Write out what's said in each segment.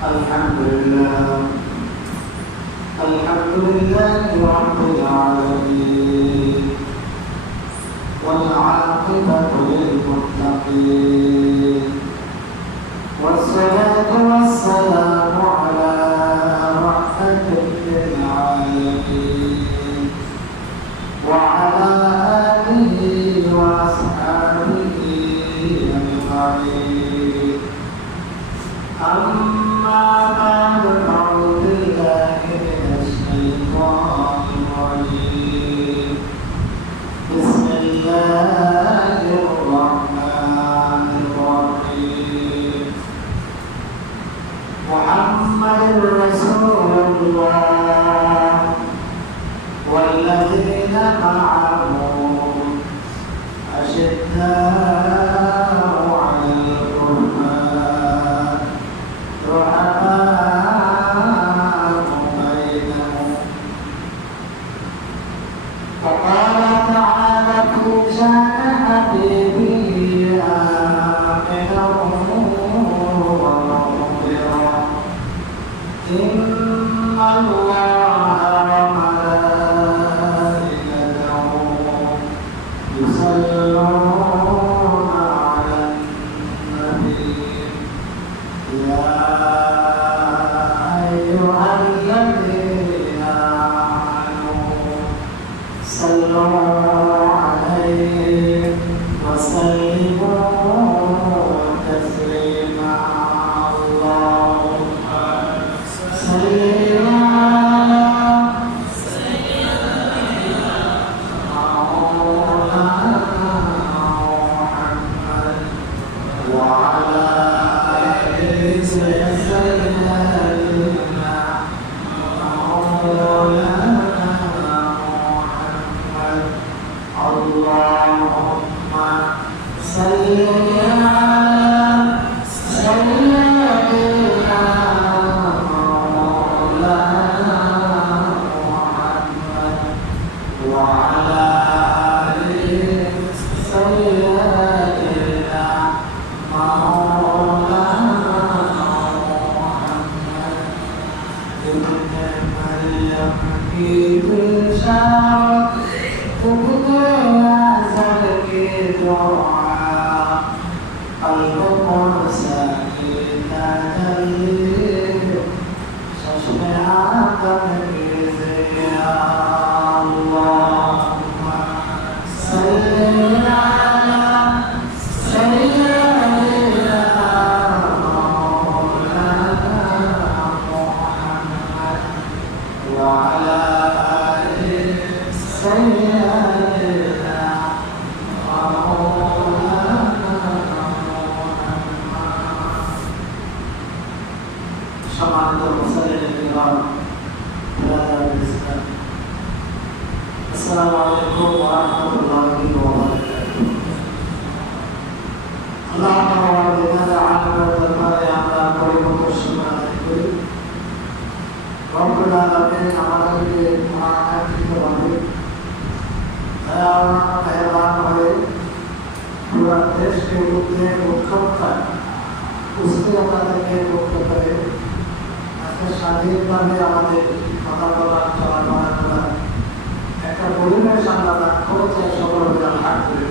الحمد لله رب العالمين والعاقبة للمتقين والصلاة والسلام على رحمة للعالمين وعلى آله وأصحابه أجمعين أما بعد فأعوذ بالله من الشيطان الرجيم بسم الله الرحمن الرحيم محمد رسول الله والذين معه أشداء على الكفار رحماء بينهم وقال تعالى في شأن حبيبه آمنهم ومغفرا إن الله وملائكته يصلون على النبي يا أيها الذين آمنوا صلوا عليه وسلموا تسليما اللهم صل على مولانا محمد وعلى آله سيدنا مولانا محمد اللهم صل على سيدنا مولانا محمد وعلى آله سيدنا مولانا محمد ابن مريم की बिशारत तुझे अज़ल की दुआ क़ल्ब मुरसा की तजल्ली चश्मे आदम की ज़िया अल्लाहुम्म सल्ली अला सय्यिदना मौलाना मुहम्मद وعلى آله سيدنا مولانا محمد সম্মানিত মুসলিম কিরাম আসসালামু আলাইকুম ওয়া রাহমাতুল্লাহি ওয়া বারাকাতুহু আল্লাহ তাআলা দরবারে আমরা পরিপূর্ণ শুকর আদায় করি রব্বুল আলামিন আমাদেরকে মহাকাঙ্ক্ষিতভাবে মেহরবান হয়ে পুরো দেশকে উদ্বেগ উৎকণ্ঠায় উষ্ণতা থেকে মুক্ত করে আজকে স্বাধীনভাবে আমাদের কথা বলার চলাফেরা করার একটা পরিবেশ আমরা লাভ করেছি সকলকে লাভ করে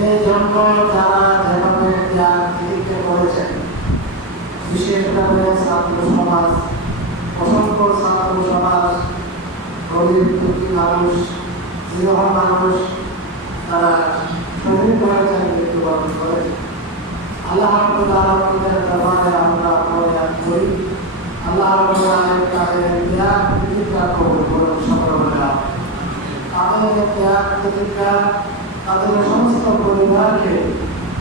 এই জন্য যারা যেভাবে ত্যাগ দিতে করেছেন বিশেষভাবে ছাত্র সমাজ অসংখ্য ছাত্র সমাজ গরিব দুঃখী মানুষ নিরহ মানুষ তারা শহীদ হয়েছেন মৃত্যুবরণ করেছে আল্লাহ রাব্বুল আলামিনের দরবারে আমরা ফরিয়াদ করি আল্লাহ রাব্বুল আলামিন তাদের ত্যাগ প্রতিজ্ঞা কবুল করুন সকল বলে তাদের ত্যাগ প্রতিজ্ঞা তাদের সমস্ত পরিবারকে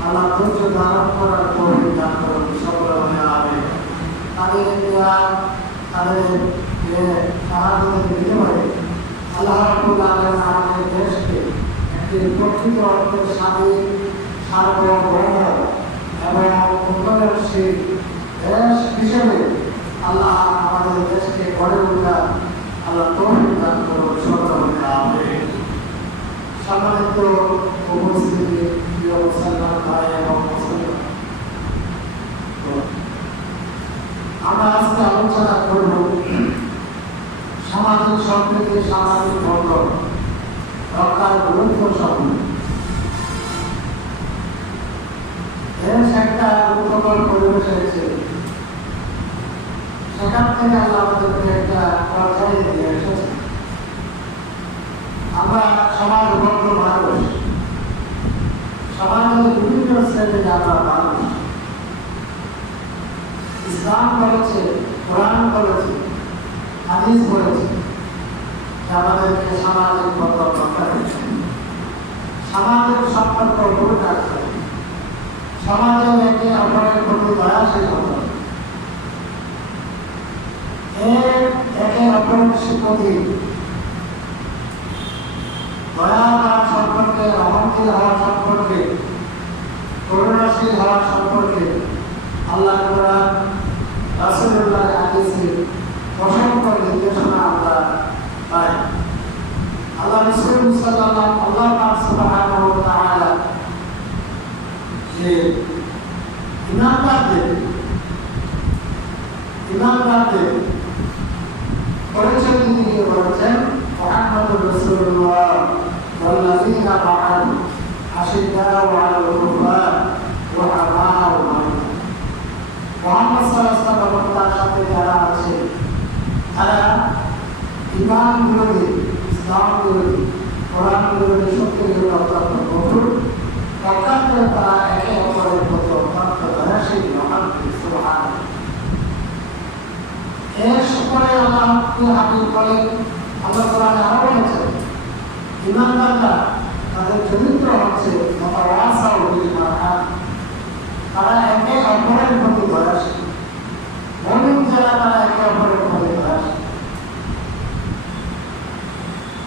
আল্লাহ ধৈর্য ধারণ করার তৌফিক দান করুন সকল বলে আমিন তাদের ত্যাগ তাদের সাহায্যের বিনিময়ে আল্লাহ রাব্বুল আলামিন আমাদের দেশকে একটি প্রকৃত অর্থে স্বাধীন সার্বভৌম এবং উন্নয়নশীল দেশ হিসেবে আল্লাহ আমাদের দেশকে গড়ে তোলার আল্লাহ তৌফিক দান করুন সকল বলে আমিন সম্মানিত উপস্থিতি প্রিয় মুসলমান ভাই এবং মুসলমান সম্প্রীতি সামাজিক বন্ধন রক্ষার গুরুত্ব সম্পন্ন দেশ একটা উন্নতর পরিবেশ হয়েছে। সেখান থেকে আল্লাহ আমাদেরকে একটা পর্যায়ে নিয়ে এসেছে। আমরা সমাজবদ্ধ মানুষ, সমাজের বিভিন্ন শ্রেণীর আমরা মানুষ। ইসলাম বলেছে, কোরআন বলেছে, হাদিস বলেছে যে আমাদেরকে সামাজিক বন্ধন রক্ষা করতে হবে, সামাজিক সম্পর্ক গড়ে রাখতে হবে, সমাজে একে অপরের প্রতি দয়াশীল হতে হবে, একে অপরের প্রতি দয়া করা সম্পর্কে, রহমশীল হওয়া সম্পর্কে, করুণাশীল হওয়া সম্পর্কে আল্লাহ কোরআন রাসূলুল্লাহর হাদিসে অসংখ্য নির্দেশনা আমরা পাই। আল্লাহ রাসূল সাল্লাল্লাহু সুবহানাহু ওয়া তাআলা যে ইমানদারদের পরিচয় দিয়ে বলেছেন মুহাম্মদুর রাসূলুল্লাহ ওয়াল্লাযীনা মা'আহু আশিদ্দাউ 'আলাল কুফার রুহামাউ বাইনহুম। মুহাম্মদ সাল্লাল্লাহু আলাইহি ওয়াসাল্লাম তার সাথে যারা আছে তারা ঈমান বিরোধী, ইসলাম বিরোধী, কোরআন বিরোধী শক্তিগুলো অত্যন্ত কঠোর, পক্ষান্তরে তারা একে অপরের প্রতি অত্যন্ত দয়াশীল। সুবহানাল্লাহ। এর সুপরে আল্লাহ হাবিব বলেন, আল্লাহ কোরআনে আরো বলেছেন ঈমানদাররা তাদের চরিত্র হচ্ছে মুতাওয়াসাউ বিল মারহাম, তারা একে অপরের প্রতি দয়াশীল। মুমিন যারা তারা একে অপরের প্রতি দয়াশীল।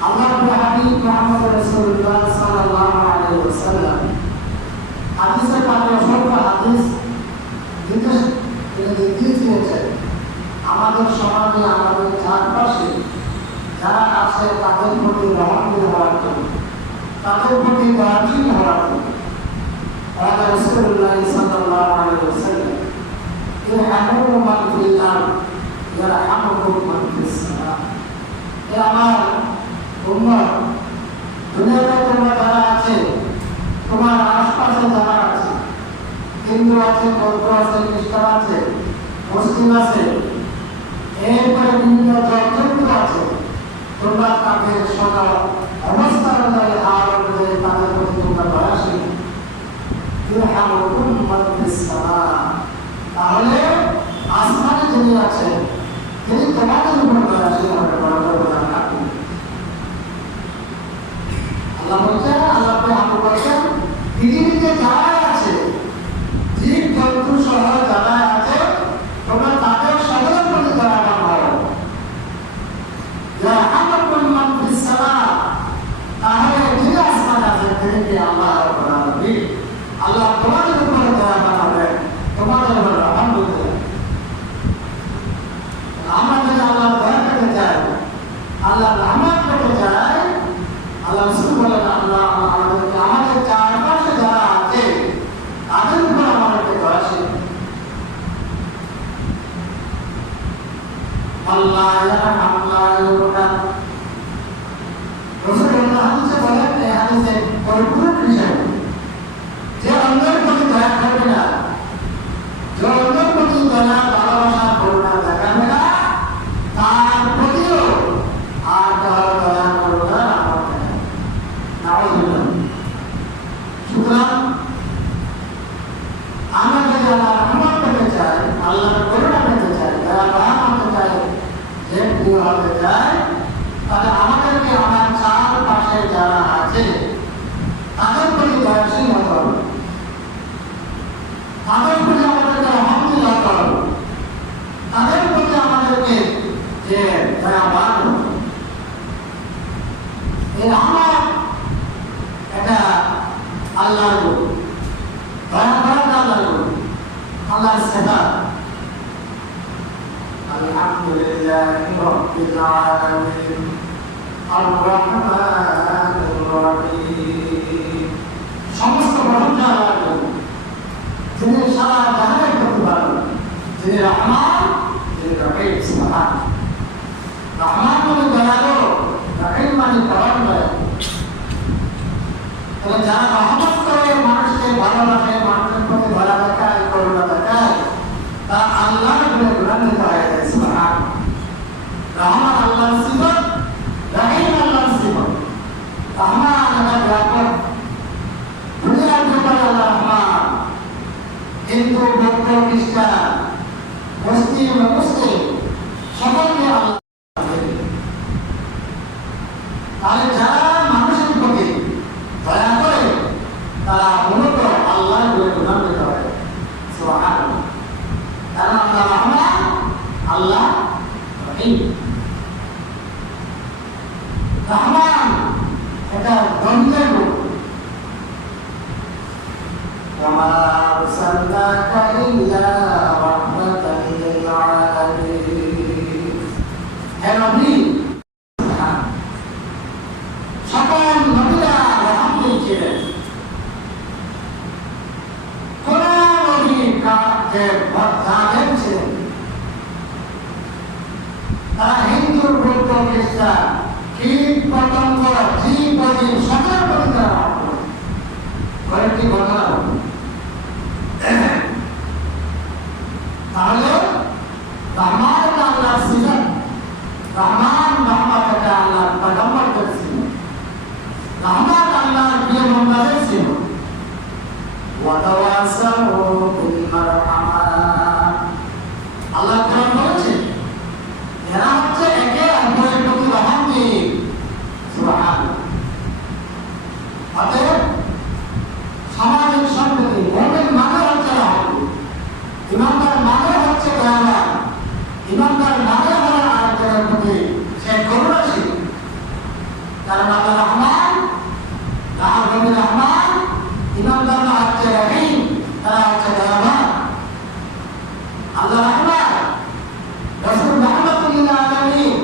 আল্লাহর হাবিব মুহাম্মদ রাসূলুল্লাহ সাল্লাল্লাহু আলাইহি ওয়াসাল্লাম হাদিসে পাকে অসংখ্য হাদিস নির্দেশ দিয়েছেন আমাদের সমাজে, আমাদের চারপাশে যারা আছে তাদের প্রতি রহমশীল হওয়ার জন্য, তাদের প্রতি দয়াশীল হওয়ার জন্য। রাসূলুল্লাহ সাল্লাল্লাহু আলাইহি ওয়াসাল্লাম ইরহামু মান ফিল আরদ ইয়ারহামুকুম মান ফিস সামা। এ আমার উম্মত, দুনিয়াতে তোমরা যারা আছে, তোমার আশপাশে যারা আছে, হিন্দু আছে, বৌদ্ধ আছে, খ্রিস্টান আছে, মুসলিম আছে, এরপরে বিভিন্ন যতটুকু আছে, তোমরা তাদের সদা অবস্থা অনুযায়ী, হার অনুযায়ী তাদের প্রতি তোমরা দয়াশীল। ইরহামুকুম মান ফিস সামা, তাহলে আসমানে যিনি আছেন তিনি তোমাদের উপর দয়াশীল হবে। আল্লাহ বলছেন, আল্লাহ হাবিব বলছেন, পৃথিবীতে যারা আছে, জীব জন্তু সহ যারা আছে, তোমরা তাদের সকলের প্রতি দয়াবান হও। ইয়ারহামুকুম মান ফিস সামা, তাহলে যিনি আসমানে আছেন তিনি কি আল্লাহ রাব্বুল আলামিন, আল্লাহ তোমাদের উপর দয়াবান হবে, তোমাদের উপর রহম করবে। আমরা যদি আল্লাহ দয়া পেতে চাই, আল্লাহ রহমত পেতে চাই, আল্লাহ রাসূল বলেন আল্লাহ আমাদেরকে আমাদের চারপাশে যারা আছে তাদের উপর আমাদেরকে দয়াশীল। আল্লাহ ইয়ারহাম লা ইউরহাম। রাসূলুল্লাহ হাদিসে বলেন, এই হাদিসে পরিপূর্ণ বিষয় যে অন্যের প্রতি দয়া করবে না, যে অন্যের প্রতি দয়া, ভালোবাসা, করুণা দেখাবে না, তার প্রতিও আর দয়া করবে না। সুতরাং আমরা যদি আল্লাহ রহমত পেতে চাই, আল্লাহর করুণা পেতে চাই, দয়া মায়া পেতে চাই, যে প্রিয় হতে চাই, তাহলে আমাদেরকে আমার চারপাশে যারা আছে তাদের প্রতি দয়াশীল হতে হবে, তাদের প্রতি আমাদেরকে রহমশীল হতে হবে, তাদের প্রতি আমাদেরকে যে দয়াবান হতে হবে। এই রহমত এটা আল্লাহর গুণ, দয়া করাটা আল্লাহর গুণ, আল্লাহর সিফাত। আলহামদুলিল্লাহি রাব্বিল আলামিন আর রহমানির রহিম। সমস্ত প্রশংসা আল্লাহর জন্য, যিনি সারা জাহানের প্রতিপালক, যিনি রহমান, যিনি রহিম। সুবহানাল্লাহ। রহমান মানে দয়ালু, রহিম মানে পরম দয়ালু। তবে যারা রহমত করে, মানুষকে ভালোবাসে, মানুষের প্রতি দয়া দেখায়, করুণা দেখায়, তা আল্লাহর গুণে গুণান্বিত হয়ে যায়। সুবহান। রহমান আল্লাহর সিফত, রহিম আল্লাহর সিফত। রহমান আল্লাহ ব্যাপক, দুনিয়ার ব্যাপারে আল্লাহ রহমান। হিন্দু, বৌদ্ধ, খ্রিস্টান, মুসলিম, মুসলিম সকলকে আল্লাহ। তাহলে যারা মানুষের প্রতি দয়া করে তারা মূলত আল্লাহর গুণে গুণান্বিত হয়। সুবহান। কারণ আল্লাহ রহমান, আল্লাহ রহিম। রহমান এটা দ্বন্দ্বের রূপ। ওয়া আরসালনাকা ইল্লা রাহমাতাল লিল আলামিন। হে নবী, সকল নবীরা রহমত ছিলেন। কোন নবী যে জালেম ছিলেন, তারা হিন্দু, বৌদ্ধ, খ্রিস্টান, কীট পতঙ্গ, জীব জীব সকল প্রতি তারা রহমত। কয়েকটি ঘটনা তাহলে রহমান আল্লাহ সিফত, রহমান রহমত এটা আল্লাহ পয়গম্বরদের সিফত, রহমান আল্লাহর প্রিয় বান্দাদের সিফত। ওয়া তাওয়াসাউ বিল মারহামা, আল্লাহ কোরআন বলেছে এরা হচ্ছে একে অপরের প্রতি রহমী। সুবহান। অতএব সামাজিক সম্প্রীতি, মুমিন মানে হচ্ছে রহমী, ইমানদার মানে হচ্ছে দয়াবান, ইমানদার মানে হলো আরেকজনের প্রতি সে করুণাশীল। কারণ আল্লাহ রহমান, নবী রহমান, ইমানদাররা হচ্ছে রহিম, তারা হচ্ছে দয়াবান। আল্লাহ রহমান, রাসূল রাহমাতুল লিল আলামিন,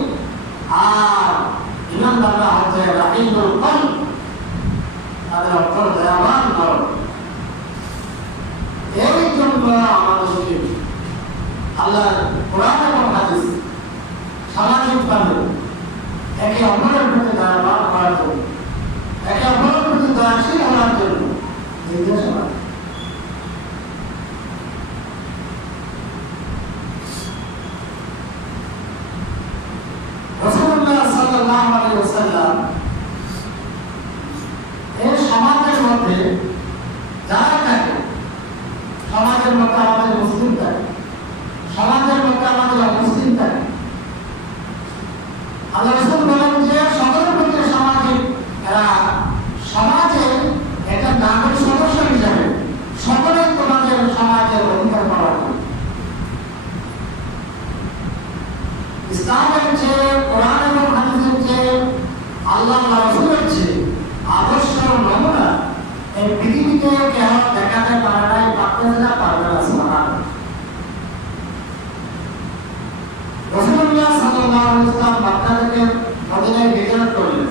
আর ইমানদাররা হচ্ছে রহিমুল কলব, তাদের অন্তর দয়াবান নয়। এই জন্য আমাদেরকে আল্লাহর কোরআন এবং হাদিস সামাজিকভাবে একে অপরের প্রতি দয়াবান করার জন্য, একে অপরের প্রতি দয়াশীল হওয়ার জন্য নির্দেশনা। রাসূলুল্লাহ সাল্লাল্লাহু আলাইহি ওয়াসাল্লাম এই সমাজের মধ্যে যারা থাকে, সমাজের মধ্যে আমাদের মুসলিম থাকে, সমাজের মধ্যে আমাদের অমুসলিম থাকে, আল্লাহ রাসূল বলেন যে সকলের প্রতি সামাজিক সমাজে একটা নাগরিক সদস্য হিসাবে সকলেই তোমাদের সমাজের অধিকার পাওয়া উচিত। ইসলামের চেয়ে, কোরআন এবং হাদিসের চেয়ে, আল্লাহ রাসূলের চেয়ে আদর্শ নমুনা এই পৃথিবীতে কেউ দেখাতে পারে নাই, পারবে না, পারবে না। সুবহান। রাসূলুল্লাহ সাল্লাল্লাহু আলাইহি ওয়াসাল্লাম মক্কা থেকে মদিনায় হিজরত করলেন।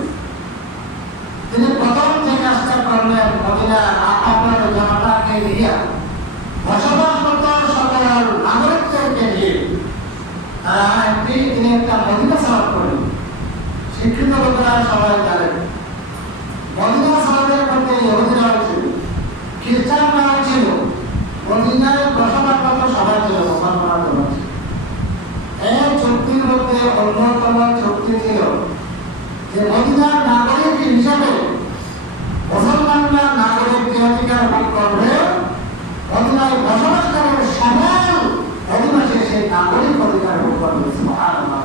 তিনি প্রথম যে কাজটা করলেন, মদিনার আপনার জনতাকে নিয়ে, বসবাসরত সকল নাগরিকদেরকে নিয়ে তিনি একটা মদিনা সালাত করলেন। শিক্ষিত লোকেরা সবাই জানেন মদিনা সালাতের মধ্যে ইহুদিরাও ছিল, খ্রিস্টানরাও ছিল, মদিনায় বসবাসরত সবাই ছিল, মুসলমানরাও ছিল। এই চুক্তির মধ্যে অন্যতম চুক্তি ছিল যে মদিনার নাগরিক হিসাবে মুসলমানরা নাগরিক যে অধিকার ভোগ করবে, মদিনায় বসবাসকারীর সকল অধিবাসী সেই নাগরিক অধিকার ভোগ করবে। সুবহানাল্লাহ।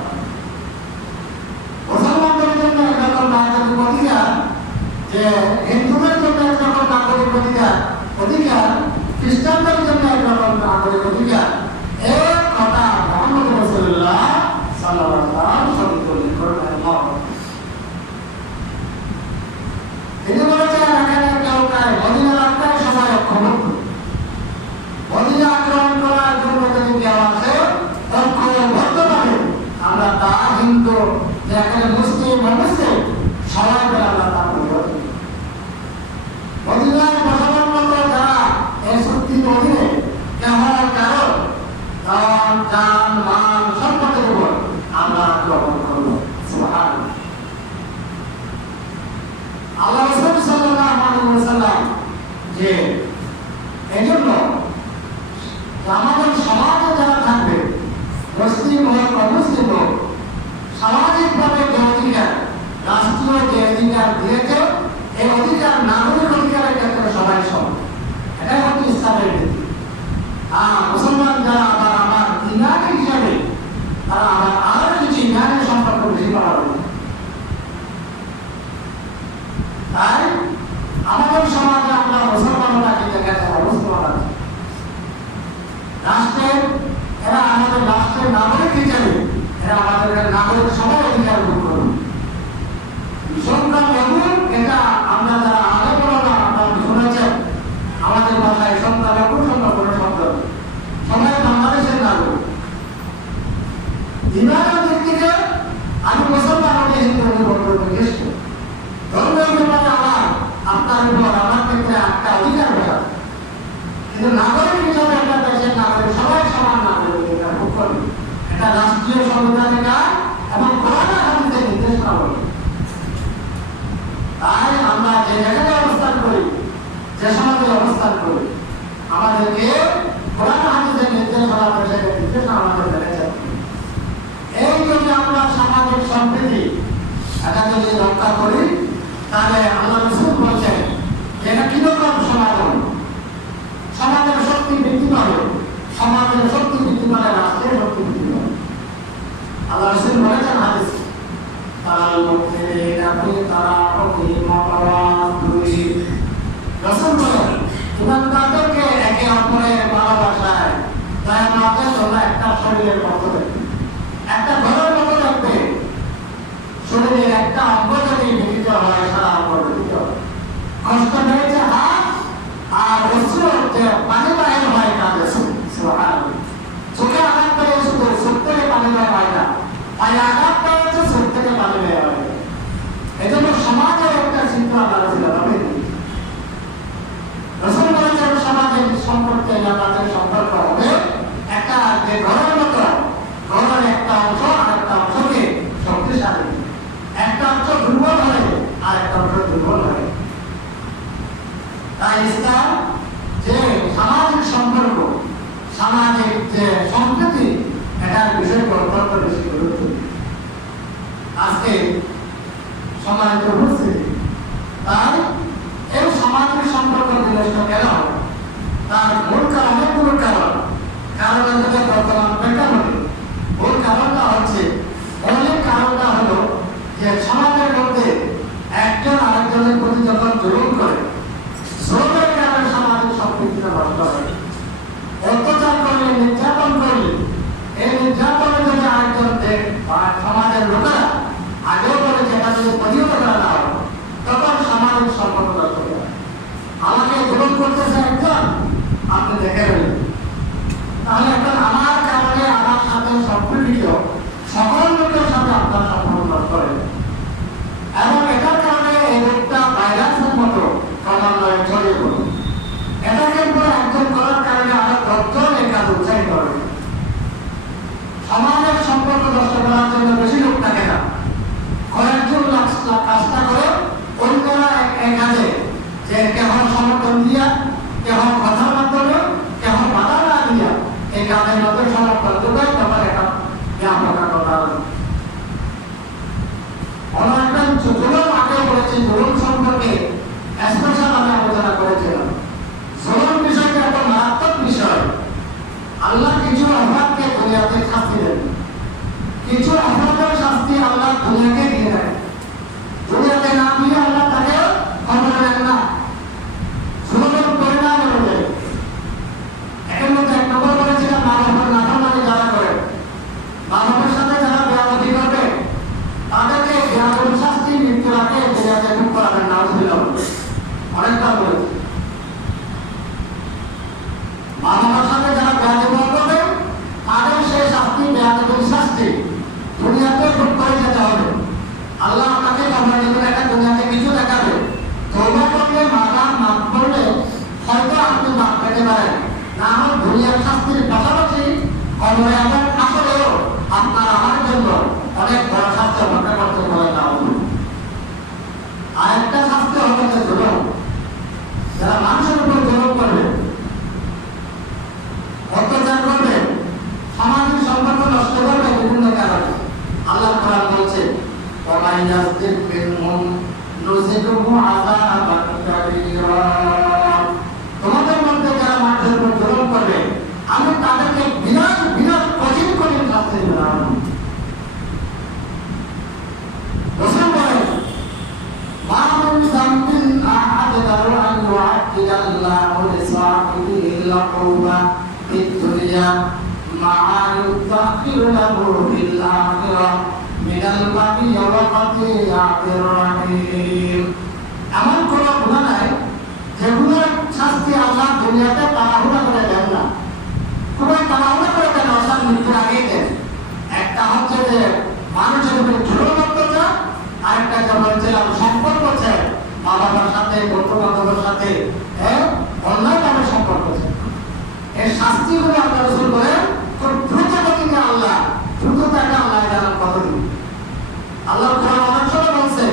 মুসলমানদের জন্য একরকম নাগরিক অধিকার, যে হিন্দুদের জন্য একরকম নাগরিক অধিকার, খ্রিস্টানদের জন্য একরকম নাগরিক অধিকার। এক কথা মুহাম্মদ রাসূলুল্লাহ সাল্লাল্লাহু আলাইহি ওয়াসাল্লাম সঠিক করেন। তিনি বলেছেন এখানে কেউ কায় মদিনা রাখার সময় অক্ষমতা, মদিনা আক্রমণ করার জন্য যদি কেউ আসে ঐক্যবদ্ধভাবে আমরা তা হিন্দু, যেখানে মুসলিম অমুসলিম সবাই আমরা তা বিরোধ। মদিনায় বসবাসরত যারা এই চুক্তির অধীনে কেউ কারো যে এই জন্য আমাদের সমাজে যারা থাকবে, মুসলিম হোক অমুসলিম হোক, সামাজিকভাবে যে অধিকার, রাষ্ট্রীয় যে অধিকার দিয়েছে, এই অধিকার নাগরিক অধিকারের ক্ষেত্রে সবাই সমান। এটাই হচ্ছে ইসলামের নীতি। মুসলমান যারা আবার আমার ইমানি হিসাবে তারা আবার আরো কিছু ইমানের সম্পর্ক বেশি পাওয়া। তাই আমাদের সমাজে আমরা মুসলমানরা কিন্তু একটা মুসলমান আছে রাষ্ট্রের, এরা আমাদের রাষ্ট্রের নাগরিক হিসেবে এরা আমাদের নাগরিক সবাই অধিকার ভোগ করবে। সংগ্রাম এমন এটা আমরা যারা আগে বললাম, আপনারা শুনেছেন আমাদের ভাষায় সংগ্রাম এমন সংগ্রাম করে শব্দ, সবাই বাংলাদেশের নাগরিক। ইমানের দিক থেকে আমি মুসলমান, আমি হিন্দু, আমি বৌদ্ধ, ধর্মের ব্যাপারে আমার আপনার উপর আমার ক্ষেত্রে একটা অধিকার রয়েছে, কিন্তু নাগরিক হিসাবে একটা দেশের নাগরিক সবাই সমান নাগরিক অধিকার ভোগ করবে। এটা রাষ্ট্রীয় সংবিধানের কাজ এবং কোরআনের হাদিসে নির্দেশ করা হলো। তাই আমরা যে জায়গায় অবস্থান করি, যে সমাজে অবস্থান করি, আমাদেরকে কোরআন হাদিসের নির্দেশনা অনুসারে নির্দেশনা আমাদের মেনে চলতে হবে। এই জন্য আমরা সামাজিক সম্প্রীতি এটা যদি রক্ষা করি, তাহলে আল্লাহ রাসূল বলেছেন এটা কিরকম সমাজ হবে, সমাজের শক্তি বৃদ্ধি পাবে, সমাজের শক্তি বৃদ্ধি পাবে, রাষ্ট্রের শক্তি বৃদ্ধি পাবে। আল্লাহ রাসূল বলেছেন হাদিস, তারাল মুমিনিনা ফি তারাকুহিম ওয়া তাওয়াদুহিম, রাসূল বলেন ইমানদারদেরকে একে অপরের ভালোবাসায় তাই মাঝে তোমরা একটা শরীরের মতো দেখবে, একটা ঘরের মতো দেখবে। শরীরের একটা অঙ্গ যদি বিকৃত হয়, সারা অঙ্গ বিকৃত হয়। কষ্ট পেয়েছে হাত আর অশ্রু যে পানি বাহির হয় কাঁদে, চোখে আঘাত পেয়ে শুধু চোখ থেকে পানি বের হয় না, পায়ে আঘাত পেয়েছে চোখ থেকে পানি বের হয়। এই জন্য সমাজের একটা চিন্তা আলাদা ছিল। রাসূল বলেছেন সমাজের সম্পর্কে আমাদের সম্পর্ক হবে একটা যে ঘরের মতো, ঘরের একটা অংশ আর একটা অংশকে শক্তিশালী, একটা অংশ দুর্বল হয় আর একটা অংশ দুর্বল হয়। তাই ইসলাম যে সামাজিক সম্পর্ক, সামাজিক যে সম্প্রীতি, এটার বিষয়কে অত্যন্ত বেশি গুরুত্ব দিই। আজকে সমাজের উপস্থিতি, তাই এই সামাজিক সম্পর্ক বিনষ্ট কেন, তার মূল কারণ অনেকগুলো কারণ। কারণের মধ্যে বর্তমান প্রেক্ষাপটে মূল কারণটা হচ্ছে, মৌলিক কারণটা হলো যে সমাজের মধ্যে একজন আরেকজনের প্রতি যখন জুলুম করে, জুলুমের কারণে সামাজিক সম্পৃক্তিটা নষ্ট হয়। অত্যাচার করলে, নির্যাতন করলে, এই নির্যাতনে যদি আরেকজন সমাজের লোকেরা আগেও বলে যেটা যদি প্রতিহত করা না হয়, তখন সামাজিক সম্পর্ক নষ্ট হয়। আমাকে জুলুম করতেছে একজন, আপনি দেখে রইলেন, তাহলে এখন আমার কারণে আমার সাথে সম্পর্কিত সকল লোকের সাথে আপনার সম্পর্ক নষ্ট হয় এবং এটার কারণে এই রোগটা ভাইরাসের মতো ক্রমান্বয়ে ছড়িয়ে পড়ে। এটাকে একজন করার কারণে আরো 10 জন এই কাজ উৎসাহিত হবে। সমাজের সম্পর্ক নষ্ট করার জন্য বেশি লোক থাকে না, কয়েকজন কাজটা করে অন্যরা এক কাজে যে কেহ সমর্থন দিয়া, কেহ কথার মাধ্যমে, কেহ বাধা না দিয়া এই কাজের মধ্যে সমর্থন যোগায়, তখন এটা ব্যাপক কথা। অনেকটা জুলুম আগে বলেছি, জুলুম সম্পর্কে স্পেশাল আমি আলোচনা করেছিলাম। জুলুম বিষয়টা একটা মারাত্মক বিষয়। আল্লাহ কিছু অপরাধকে দুনিয়াতে শাস্তি দেন, কিছু অপরাধের শাস্তি আল্লাহ দুনিয়াকে দিয়ে দেন, দুনিয়াতে না দিয়ে আল্লাহ তাকে ক্ষমা দেন না। জুলুমের পরিণাম হয়ে এর মধ্যে 1 নম্বর বলেছিলাম মানবের নাফরমানি যারা করে, মানবের সাথে যারা বেয়াদবি করবে তাদেরকে বেয়াদবির শাস্তি মৃত্যুর আগে দুনিয়াতে মুখ করাবেন না। অনেকটা বলেছি মানবের সাথে যারা বেয়াদবি করবে তাদের সেই শাস্তি, বেয়াদবির শাস্তি দুনিয়াতে ভোগ করে যেতে হবে। আল্লাহ আপনাকে ক্ষমা দেবেন, একটা দুনিয়াতে কিছু দেখাবে, তওবা করলে, মাফ করলে হয়তো আপনি মাফ পেতে পারেন, না হয় দুনিয়ার শাস্তির পাশাপাশি কবরে এবং আসলেও আপনার আমার জন্য অনেক বড় শাস্তি অপেক্ষা করতে পারে না। আরেকটা শাস্তি হবে যে জুলুম, যারা মানুষের ومن يصدق منهم نزغه عذابا كبيرا তোমাদের মধ্যে যারা মানুষের উপর জুলুম করবে আমি তাদেরকে বিরাট বিরাট কঠিন কঠিন শাস্তি দেব। রাসূল বলেন মা'মিন যামবিন আ'আদারু আন ইউ'আক্কিদাল্লাহু লিসাহিবিহি আল-'উকুবা ফিদ দুনিয়া মা'a ইউ'তাখিরু লাহু ফিল আখিরাহ মিনাল বাগি ওয়া কাতি'আতির রাহিম। এমন কোন গুনাহ নাই যেগুলোর শাস্তি আল্লাহ দুনিয়াতে তাড়াহুড়া করে দেন না। খুবই তাড়াহুড়া করে দেন, অসার মৃত্যুর আগেই দেন। একটা হচ্ছে যে মানুষের উপরে জুলুম অত্যাচার, আরেকটা যে বলছিলাম সম্পর্ক আছে মা বাবার সাথে, বন্ধু বান্ধবের সাথে অন্যায়ভাবে সম্পর্ক আছে। এই শাস্তিগুলো আল্লাহ রাসূল বলেন খুব দ্রুত গতিতে আল্লাহ দ্রুততাটা আল্লাহ জানান কতদিন। আল্লাহ কোরআন অনেক সময় বলছে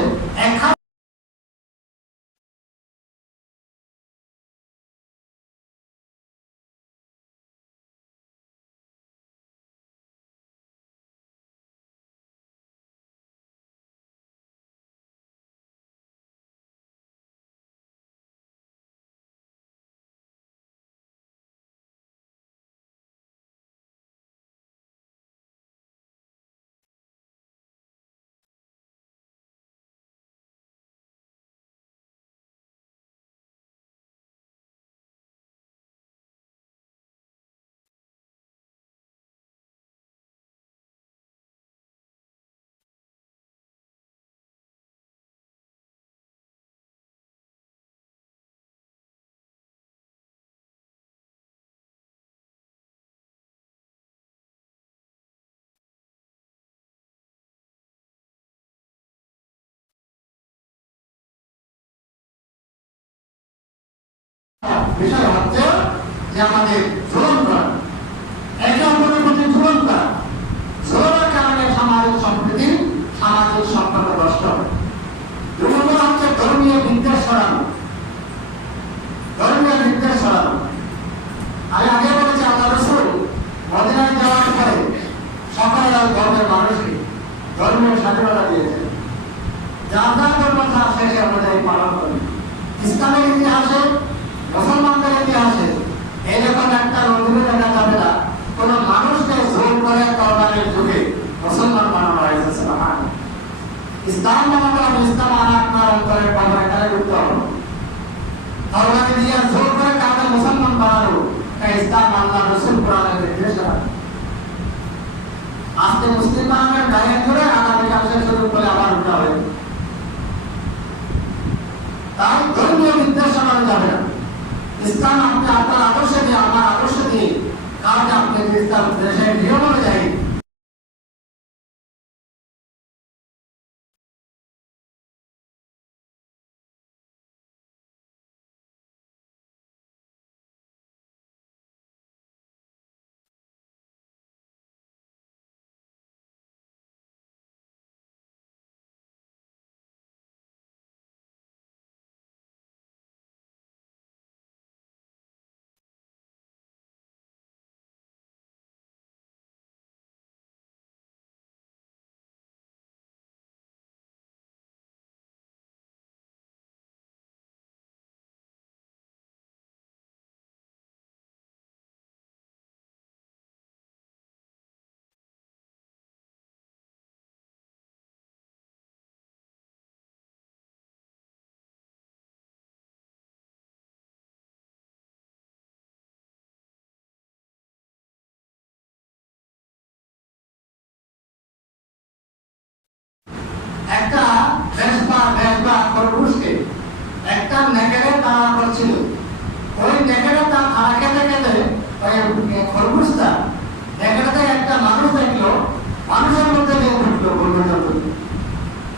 বিষয় হচ্ছে যে আমাদের জুলুম করা, একে অপরের প্রতি জুলুম করা, জুলুমের কারণে সামাজিক সম্প্রীতি, সামাজিক সম্পর্ক নষ্ট হয়। দুই নম্বর হচ্ছে ধর্মীয় বিদ্বেষ ছড়ানো, ধর্মীয় বিদ্বেষ ছড়ানো। আমি আগে বলেছি আল্লাহ রাসূল মদিনায় যাওয়ার পরে সকল ধর্মের মানুষকে ধর্মীয় স্বাধীনতা দিয়েছেন, যার যার ধর্ম তার শেষে অনুযায়ী পালন করেন। ইসলামের ইতিহাসে, মুসলমানদের ইতিহাসে এরকম একটা নজির দেখা যাবে না কোন মানুষকে জোর করে তরবারির যুগে মুসলমান বানানো হয়েছে। সুবহানাল্লাহ। ইসলাম বানানো, ইসলাম আনা আপনার অন্তরে কবরে কালে করতে হবে। তরবারি দিয়ে জোর করে কাউকে মুসলমান বানানো তাই ইসলাম আল্লাহ রাসূল কোরআনের নির্দেশ আছে। আজকে মুসলিম বানানোর গায়ে ধরে আগামী কাছে শুরু করে আবার উঠা হবে। তাই ধর্মীয় বিদ্বেষ ছড়ানো যাবে না। ইসলাম আপনি আপনার আদর্শ দিয়ে, আমার আদর্শ দিয়ে কাউকে আপনি ইসলাম দেশের নিয়ম অনুযায়ী একটা বেশবা খরগোশকে একটা নেকড়ে তাড়া করছিল। ওই নেকড়ে তার তাড়া খেতে খেতে ওই খরগোশটা নেকড়েতে একটা মানুষ দেখলো, মানুষের মধ্যে দিয়ে ঢুকলো,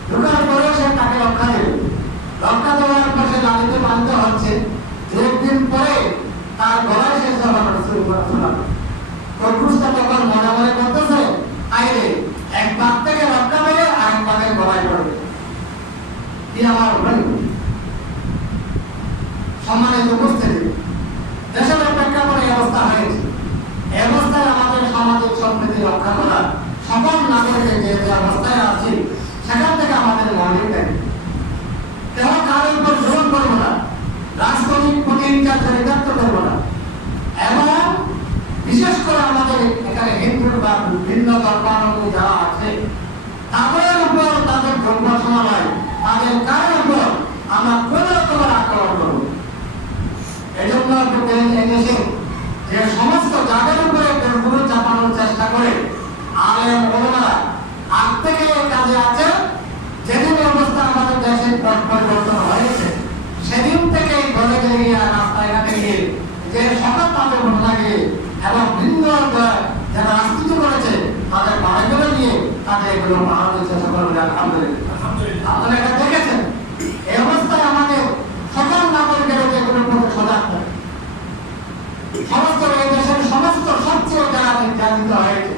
ঢুকার পরে সে তাকে রক্ষা দেবে। রক্ষা দেওয়ার পর সে লালিতে মানতে হচ্ছে। একদিন পরে তার গলায় সে জবান শুরু করা শোনাল। খরগোশটা তখন মনে মনে করতেছে, আইরে এক বাঘ থেকে রক্ষা পেলে আরেক বাঘের গলায় পড়বে, কি আমার ভালো। সম্মানিত উপস্থিতি, দেশের প্রেক্ষাপটে এই অবস্থা হয়েছে। এই অবস্থায় আমাদের সামাজিক সম্প্রীতি রক্ষা করা, সকল নাগরিকের যে অবস্থায় আছি সেখান থেকে আমাদের মর্নিং টাইম কেন কারোর উপর জোর করবো না, রাজনৈতিক প্রতিহিংসা চরিতার্থ করবো না। এবং বিশেষ করে আমাদের এখানে হিন্দু বা ভিন্ন ধর্মাবলম্বী যারা আছে তাদের উপর, তাদের ধর্ম সমালয়, তাদের কারোর উপর আমরা কোন রকমের আক্রমণ করব। এই জন্য এদেশে যে সমস্ত যাদের উপরে গুরু চাপানোর চেষ্টা করে আলেম ওলামারা আগ থেকে কাজে আছে, যেদিন অবস্থা আমাদের দেশে পরিবর্তন হয়েছে সেদিন থেকেই ঘরে গিয়ে রাস্তাঘাটে গিয়ে যে সকল তাদের ঘটনা গিয়ে এবং ভিন্ন যারা রাজনীতি করেছে তাদের বাড়িগুলো নিয়ে তাদের এগুলো বাড়ানোর চেষ্টা করবে। আলহামদুলিল্লাহ, আপনারা এটা দেখেছেন। এই অবস্থায় আমাদের সকল নাগরিকের এগুলোর প্রতি সজাগ থাকে। সমস্ত এই দেশের সমস্ত সবচেয়ে যারা নির্যাতিত হয়েছে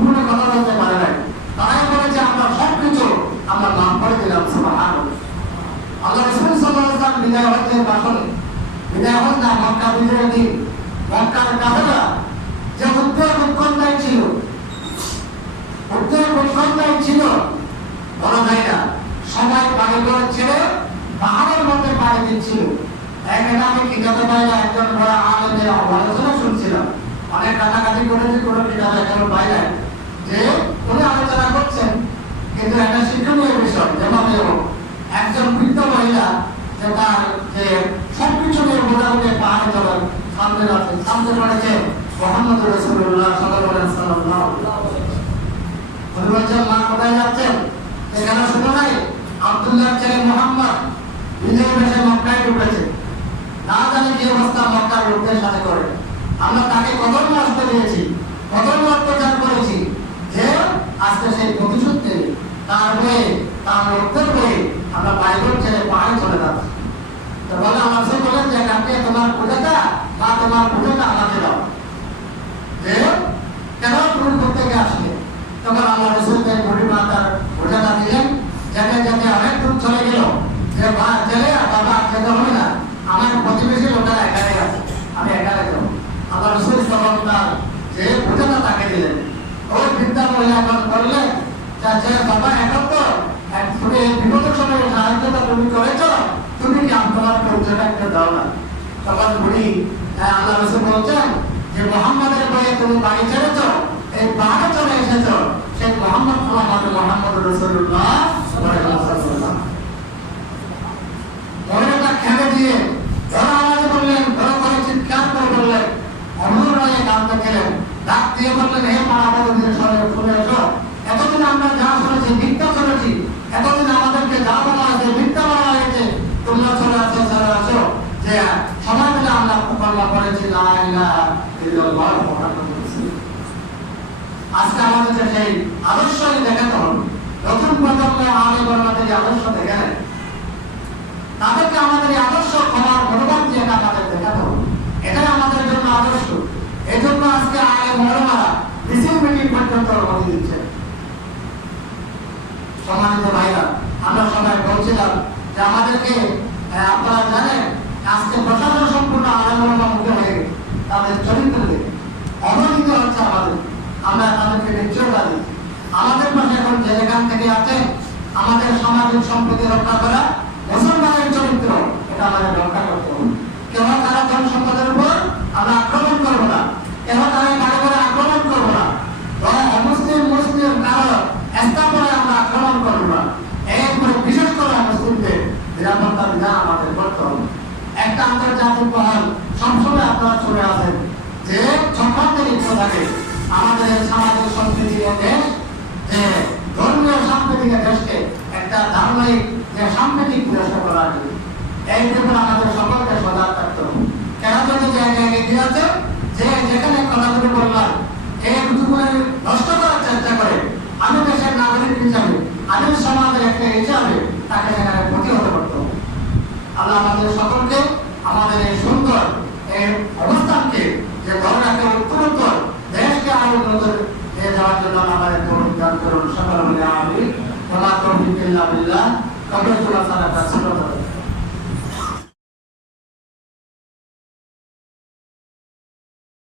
কোনো কথা বলতে পারে নাই, তারাই বলেছে আমরা সবকিছু আমরা নাম করে দিলাম। সুবহানাল্লাহ। আল্লাহ রাসূল সাল্লাল্লাহু আলাইহি ওয়াসাল্লাম বিদায় হজ্জের ভাষণে, বিদায় হজ না মক্কা বিজয়ের দিন মক্কার কাফেলা যে উত্তরায় ছিল বলা যায় না, সবাই বাড়ি ঘর ছেড়ে পাহাড়ের মধ্যে পাড়ি দিচ্ছিল। আমি কিতাবে পাইলে একজন বড় আলেমের আলোচনা শুনছিলাম, অনেক কাটাকাটি করেছি, কোনো কিতাবে এখনো পাই নাই, যে উনি আলোচনা করছেন কিন্তু একটা শিক্ষণীয় বিষয়। যেমন একজন বৃদ্ধ মহিলা যে তার যে সবকিছু নিয়ে মোটামুটি পাহাড়ে চলার সামনে পড়েছে মুহাম্মদ রাসূলুল্লাহ সাল্লাল্লাহু আলাইহি ওয়াসাল্লাম। উনি বলছেন, মা কোথায় যাচ্ছেন? এখানে শুনো নাই আব্দুল্লাহর ছেলে মুহাম্মদ বিজয় বেশে মক্কায় ঢুকেছে, না জানি কি অবস্থা মক্কার লোকদের সাথে করে। আমরা তাকে কত আসতে দিয়েছি, কত অত্যাচার করেছি, যে আজকে সেই প্রতিশোধ নেই, তার বয়ে তার লোকদের বয়ে আমরা বাইবেল ছেড়ে পাহাড়ে চলে যাচ্ছি। তো বলে আমার সে বলেন যে আপনি তোমার পূজাটা বা তোমার পূজাটা আমাকে দাও, যে কেন তুমি প্রত্যেকে আসলে। তখন আমার রসুলদের বুড়িমা তার পূজাটা দিলেন, যেতে যেতে অনেক দূর চলে গেল, যে মা চলে বাবা যেতে হবে না, আমার প্রতিবেশী লোকেরা এখানে আছে, আমি এখানে যাবো। আমার রসুল তখন তার যে পূজাটা তাকে দিলেন। ওই বৃদ্ধা মহিলা এখন করলেন যে বাবা এখন তো তুমি বিপদের সময় সাহায্যটা তুমি করেছ, তুমি কি তোমার পূজাটা একটু দাও না। তখন বুড়ি আল্লাহ রসুল বলছেন যে মোহাম্মদের বয়ে তুমি বাড়ি ছেড়েছ, এই পাহাড়ে চলে এসেছ, সেই মোহাম্মদ আমাদের মোহাম্মদ রাসূলুল্লাহ মহিলাটা খেলে দিয়ে ধরা আওয়াজে বললেন, ধরা করে চিৎকার করে বললেন, অমর রায়ে কাঁদতে গেলেন, ডাক দিয়ে বললেন, হে পাড়াবো দিয়ে সরে চলে এসো। এতদিন আমরা যা শুনেছি মিথ্যা শুনেছি, এতদিন আমাদেরকে যা বলা হয়েছে মিথ্যা বলা হয়েছে, তোমরা চলে আসো, চলে আসো। যে সবাই মিলে আমরা কল্লা করেছি লা ইলাহা ইল্লাল্লাহ মুহাম্মাদুর রাসূলুল্লাহ। আজকে আমাদের সেই আদর্শই দেখাতে হবে। নতুন প্রজন্মের আলেম আমাদের আদর্শ দেখে নেয়, তাদেরকে আমাদের এই আদর্শ ক্ষমার মনোভাব দিয়ে আমাদের দেখাতে হবে, এটাই আমাদের জন্য আদর্শ। এই জন্য আজকে আলেম ওলামারা মিছিল মিটিং পর্যন্ত অনুমতি দিচ্ছে। সম্মানিত ভাইরা, আমরা সবাই বলছিলাম যে আমাদেরকে আপনারা জানেন আজকে প্রশাসন সম্পূর্ণ আলেম ওলামা মুখে হয়ে গেছে, তাদের চরিত্রকে অবহিত হচ্ছে আমাদের, আমরা তাদেরকে নিশ্চয়তা দিই। আমাদের পাশে এখন যে যেখান থেকে আছে আমাদের সামাজিক সম্প্রীতি রক্ষা করা, মুসলমানের চরিত্র, এটা আমাদের রক্ষা করতে হবে। কেন তারা ধন সম্পদের উপর আমরা আক্রমণ করবো না, কেন তারা গাড়ি করে আক্রমণ করবো না, অমুসলিম মুসলিম কারো স্থাপনায় আমরা আক্রমণ করবো না। এরপরে বিশেষ করে মুসলিমদের নিরাপত্তা বিধান আমাদের করতে হবে। একটা আন্তর্জাতিক মহল সবসময় আপনারা চলে আসেন যে যখন ইচ্ছা থাকে আমাদের সামাজিক সংস্কৃতির দেশ, যে ধর্মীয় সাংস্কৃতিক দেশকে একটা ধার্মিক যে সাংস্কৃতিক ব্যবস্থা করার জন্য এই ব্যাপারে আমাদের সকলকে সজাগ থাকতে হবে। কেন যদি জায়গায় এগিয়ে আছে যে যেখানে কথাগুলো বললাম এই দুটোগুলো নষ্ট করার চেষ্টা করে, আমি দেশের নাগরিক হিসাবে, আমি সমাজের একটা হিসাবে তাকে সেখানে প্রতিহত করতে হবে। আল্লাহ আমাদের সকলকে আমাদের এই সুন্দর এই অবস্থানকে যে ধরে রাখে উত্তরোত্তর দেশকে আরো উন্নত নিয়ে যাওয়ার জন্য আমাদের তৌফিক দান করুন। সকলে বলে আমিন। ওয়া মা তৌফিক ইল্লা বিল্লাহ। কবুল করুন সালাত